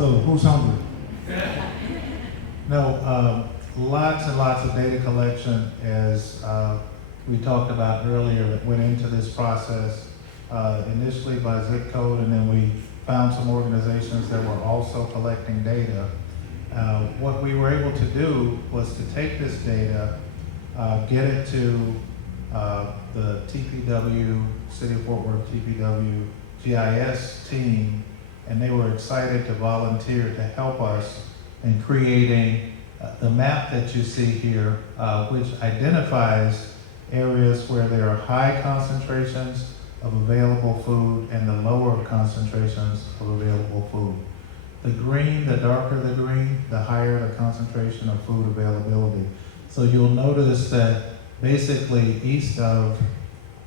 So who's hungry? No, lots and lots of data collection, as we talked about earlier, that went into this process, initially by zip code, and then we found some organizations that were also collecting data. What we were able to do was to take this data, get it to the TPW, City of Fort Worth TPW GIS team, and they were excited to volunteer to help us in creating the map that you see here, which identifies areas where there are high concentrations of available food and the lower concentrations of available food. The green, the darker the green, the higher the concentration of food availability. So you'll notice that basically east of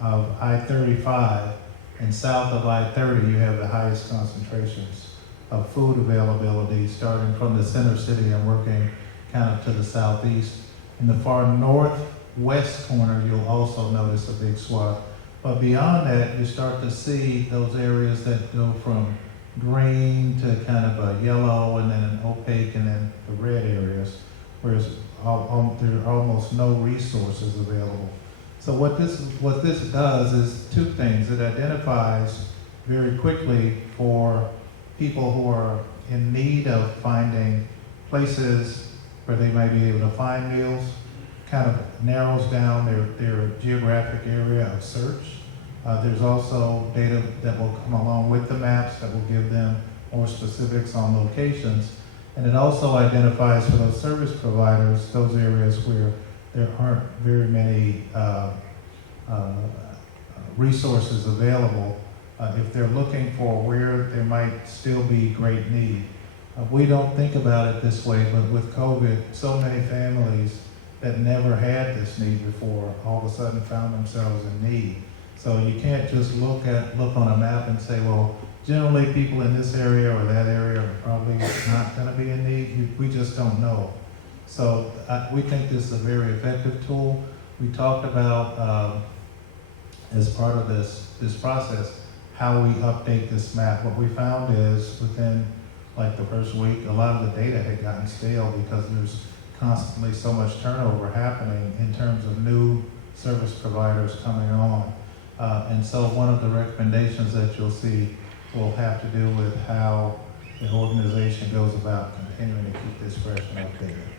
I-35 and south of I-30, you have the highest concentrations of food availability, starting from the center city and working kind of to the southeast. In the far northwest corner, you'll also notice a big swath. But beyond that, you start to see those areas that go from green to kind of a yellow, and then an opaque, and then the red areas, whereas there are almost no resources available. So what this does is two things. It identifies very quickly for people who are in need of finding places where they might be able to find meals, kind of narrows down their geographic area of search. There's also data that will come along with the maps that will give them more specifics on locations. And it also identifies for those service providers those areas where there aren't very many resources available if they're looking for where there might still be great need. We don't think about it this way, but with COVID, so many families that never had this need before all of a sudden found themselves in need. So you can't just look on a map and say, well, generally people in this area or that area are probably not going to be in need. We just don't know. So we think this is a very effective tool. We talked about, as part of this process, how we update this map. What we found is within like the first week, a lot of the data had gotten stale because there's constantly so much turnover happening in terms of new service providers coming on. And so one of the recommendations that you'll see will have to do with how the organization goes about continuing to keep this fresh and updated.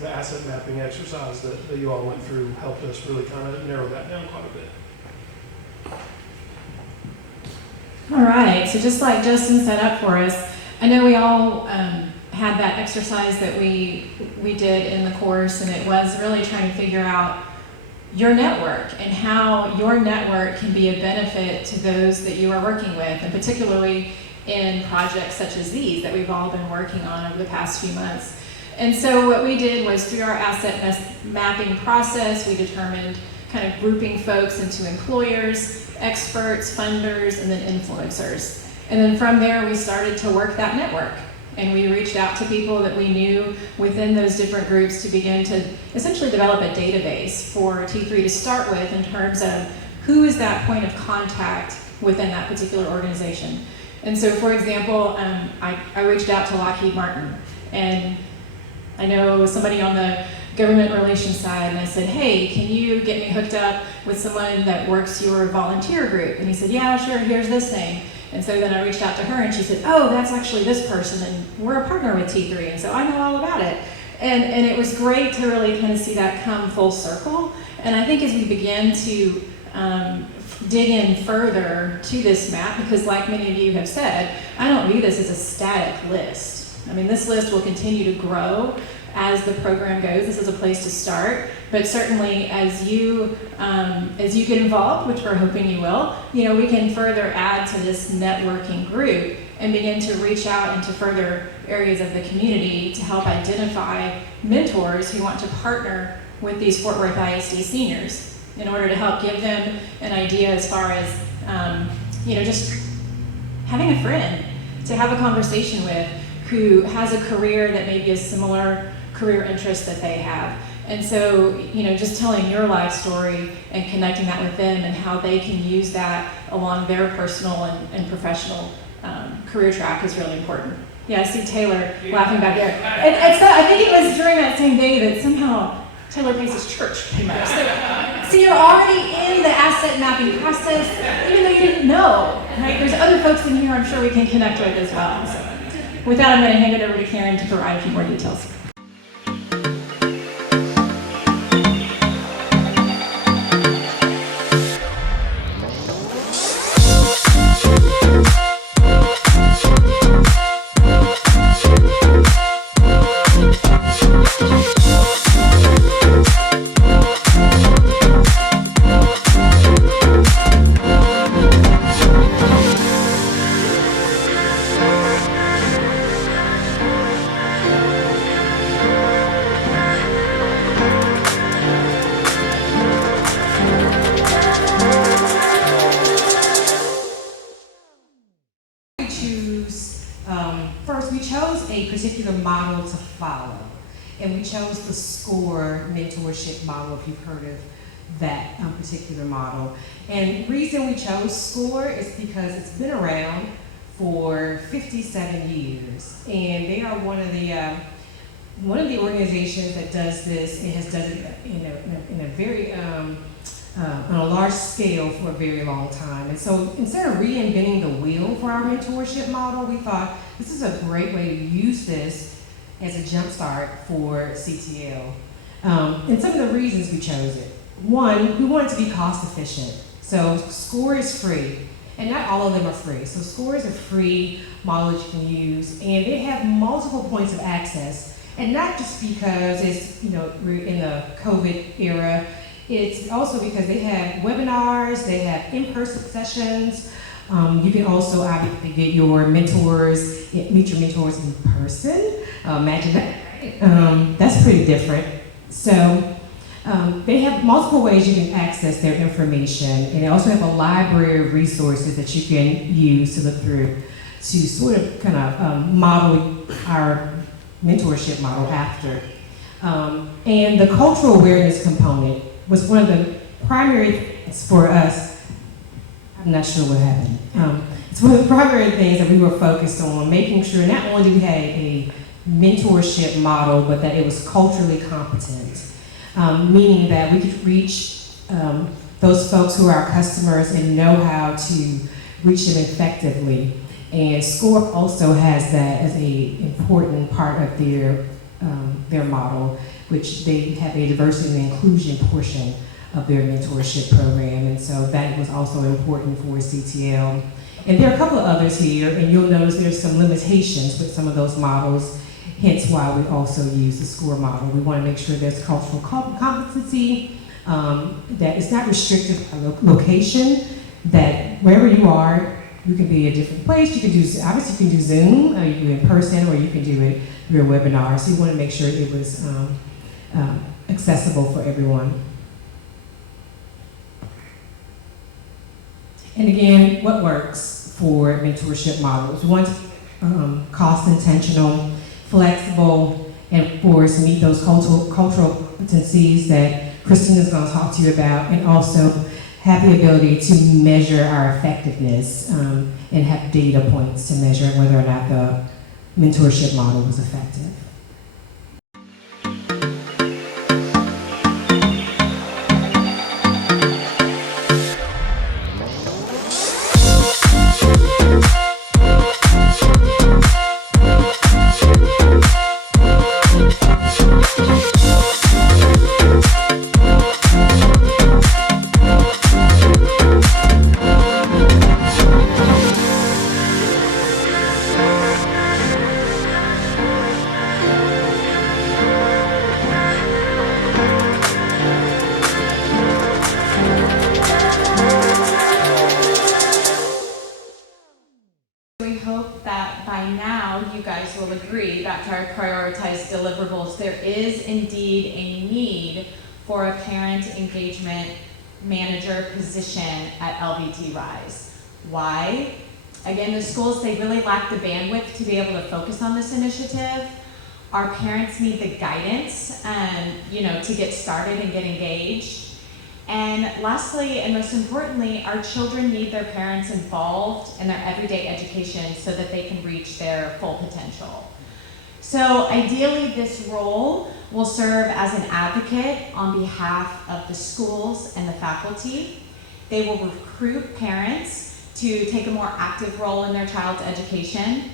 The asset mapping exercise that you all went through helped us really kind of narrow that down quite a bit. All right, so just like Justin set up for us, I know we all had that exercise that we did in the course, and it was really trying to figure out your network and how your network can be a benefit to those that you are working with, and particularly in projects such as these that we've all been working on over the past few months. And so what we did was, through our asset mapping process, we determined kind of grouping folks into employers, experts, funders, and then influencers. And then from there, we started to work that network. And we reached out to people that we knew within those different groups to begin to essentially develop a database for T3 to start with in terms of who is that point of contact within that particular organization. And so, for example, I reached out to Lockheed Martin, and I know somebody on the government relations side, and I said, hey, can you get me hooked up with someone that works your volunteer group? And he said, yeah, sure, here's this thing. And so then I reached out to her, and she said, oh, that's actually this person, and we're a partner with T3, and so I know all about it. And it was great to really kind of see that come full circle. And I think as we begin to dig in further to this map, because like many of you have said, I don't view this as a static list. I mean, this list will continue to grow as the program goes. This is a place to start, but certainly as you get involved, which we're hoping you will, we can further add to this networking group and begin to reach out into further areas of the community to help identify mentors who want to partner with these Fort Worth ISD seniors in order to help give them an idea as far as, just having a friend to have a conversation with who has a career that may be a similar career interest that they have. And so, just telling your life story and connecting that with them and how they can use that along their personal and professional career track is really important. Yeah, I see Taylor laughing back there. And so I think it was during that same day that somehow Taylor Pace's church came up. So you're already in the asset mapping process, even though you didn't know, right? There's other folks in here I'm sure we can connect with as well. So with that, I'm going to hand it over to Karen to provide a few more details. First, we chose a particular model to follow, and we chose the SCORE mentorship model, if you've heard of that particular model. And the reason we chose SCORE is because it's been around for 57 years, and they are one of the organizations that does this. It has done it in a very on a large scale for a very long time. And so instead of reinventing the wheel for our mentorship model, we thought this is a great way to use this as a jumpstart for CTL. And some of the reasons we chose it. One, we want it to be cost efficient. So SCORE is free, and not all of them are free. So SCORE is a free model that you can use, and they have multiple points of access. And not just because it's, we're in the COVID era, it's also because they have webinars, they have in-person sessions. You can also obviously get your mentors, meet your mentors in person. Imagine that. That's pretty different. So they have multiple ways you can access their information, and they also have a library of resources that you can use to look through to sort of kind of model our mentorship model after. And the cultural awareness component was one of the primary things for us. I'm not sure what happened. It's one of the primary things that we were focused on, making sure not only did we have a mentorship model, but that it was culturally competent, meaning that we could reach those folks who are our customers and know how to reach them effectively. And SCORE also has that as an important part of their model, which they have a diversity and inclusion portion of their mentorship program. And so that was also important for CTL. And there are a couple of others here, and you'll notice there's some limitations with some of those models, hence why we also use the SCORE model. We want to make sure there's cultural competency, that it's not restricted by location, that wherever you are, you can be a different place. You can do, obviously you can do Zoom, you can do in person, or you can do it through a webinar. So you want to make sure it was accessible for everyone. And again, what works for mentorship models? We want cost intentional, flexible, and of course meet those cultural competencies that Christina's going to talk to you about, and also have the ability to measure our effectiveness and have data points to measure whether or not the mentorship model was effective. guys will agree, back to our prioritized deliverables, there is indeed a need for a parent engagement manager position at LVT Rise. Why? Again, the schools, they really lack the bandwidth to be able to focus on this initiative. Our parents need the guidance, to get started and get engaged. And lastly, and most importantly, our children need their parents involved in their everyday education so that they can reach their full potential. So ideally, this role will serve as an advocate on behalf of the schools and the faculty. They will recruit parents to take a more active role in their child's education,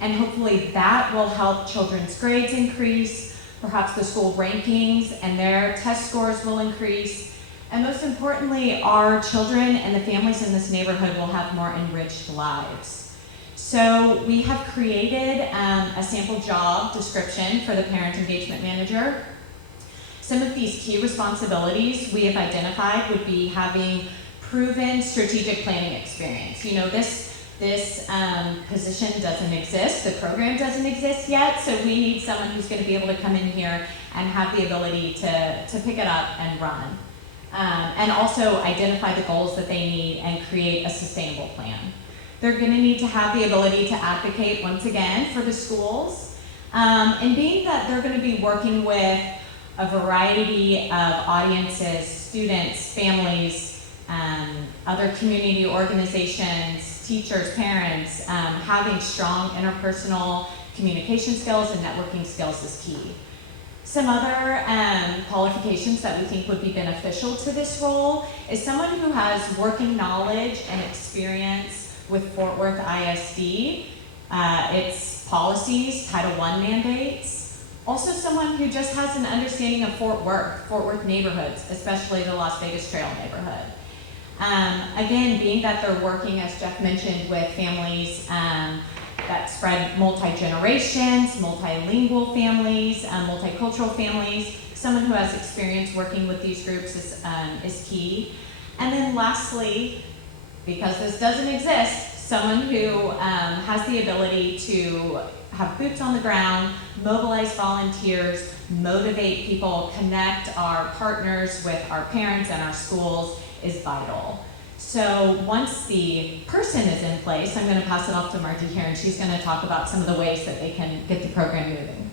and hopefully that will help children's grades increase, perhaps the school rankings and their test scores will increase, and most importantly, our children and the families in this neighborhood will have more enriched lives. So we have created a sample job description for the parent engagement manager. Some of these key responsibilities we have identified would be having proven strategic planning experience. This position doesn't exist, the program doesn't exist yet, so we need someone who's going to be able to come in here and have the ability to pick it up and run. And also identify the goals that they need and create a sustainable plan. They're going to need to have the ability to advocate once again for the schools. And being that they're going to be working with a variety of audiences, students, families, other community organizations, teachers, parents, having strong interpersonal communication skills and networking skills is key. Some other qualifications that we think would be beneficial to this role is someone who has working knowledge and experience with Fort Worth ISD, its policies, Title I mandates. Also someone who just has an understanding of Fort Worth neighborhoods, especially the Las Vegas Trail neighborhood. Again, being that they're working, as Jeff mentioned, with families that spread multi-generations, multilingual families, multicultural families. Someone who has experience working with these groups is key. And then lastly, because this doesn't exist, someone who has the ability to have boots on the ground, mobilize volunteers, motivate people, connect our partners with our parents and our schools is vital. So once the person is in place, I'm going to pass it off to Margie here, and she's going to talk about some of the ways that they can get the program moving.